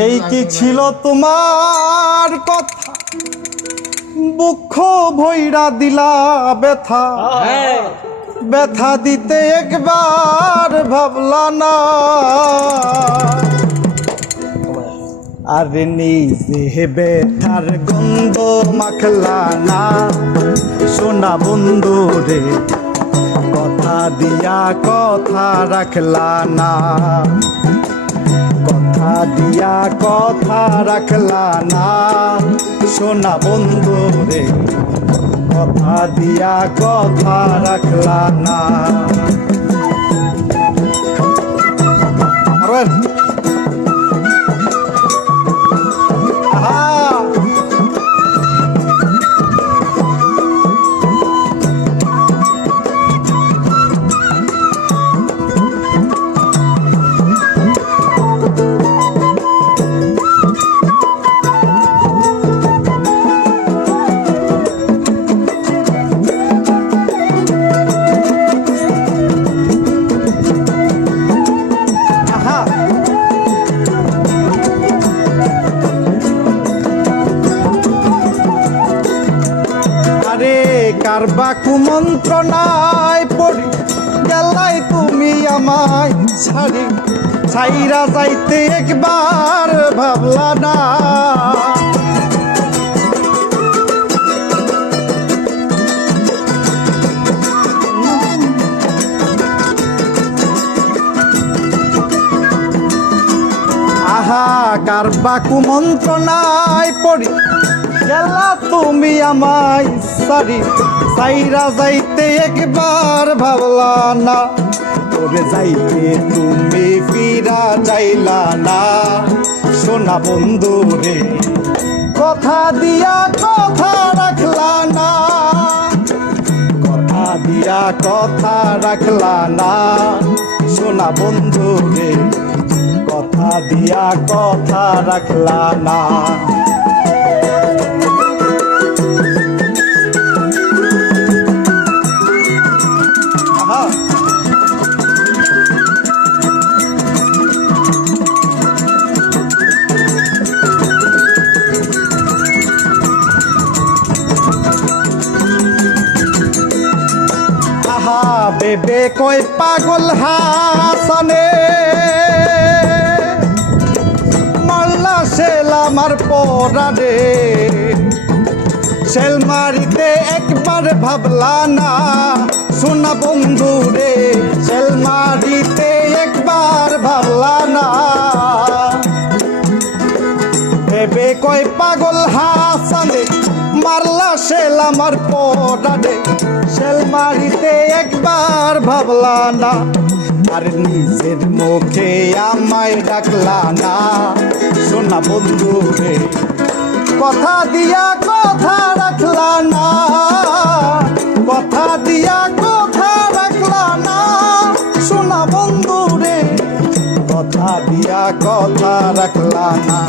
এই কি ছিল তোমার কথা, বুক ভৈরা দিলা ব্যথা, ব্যথা দিতে একবার ভাবলা না। আরে নিজে ব্যথার গন্ধ মাখলা না, সোনা বন্ধু রে কথা দিয়া কথা রাখলা না, কথা দিয়া কথা রাখলা না, সোনা বন্ধু রে কথা দিয়া কথা রাখলা না। কারবা কুমন্ত্রণায় পড়ি গেলাই তুমি আমায় ছাড়ি, ছাইরা যাইতে একবার ভাবলা না। আহা কারবা কুমন্ত্রণায় পড়ি গেলা তুমি আমায় সারি, সাইরা যাইতে একবার ভাবলা না। তোরে যাইতে তুমি ফিরা যাইলা না, সোনা বন্ধু রে কথা দিয়া কথা রাখলা না, কথা দিয়া কথা রাখলা না, সোনা বন্ধু রে কথা দিয়া কথা রাখলা না। বেবে কই পাগল হাসানে মাল্লা শেল আমার পরাডে, শেল মারিতে একবার ভাবলা না, সোনা বন্ধু রে শেল মারিতে একবার ভাবলা না। বেবে কই পাগল হাসানে মারলা শেল আমার পরাডে, শেল মারিতে একবার ভাবলা না। আর নিজের মুখে আমায় ডাকলা না, সোনা বন্ধু রে কথা দিয়া কথা রাখলা না, কথা দিয়া কথা রাখলা না, সোনা বন্ধু রে কথা দিয়া কথা রাখলা না।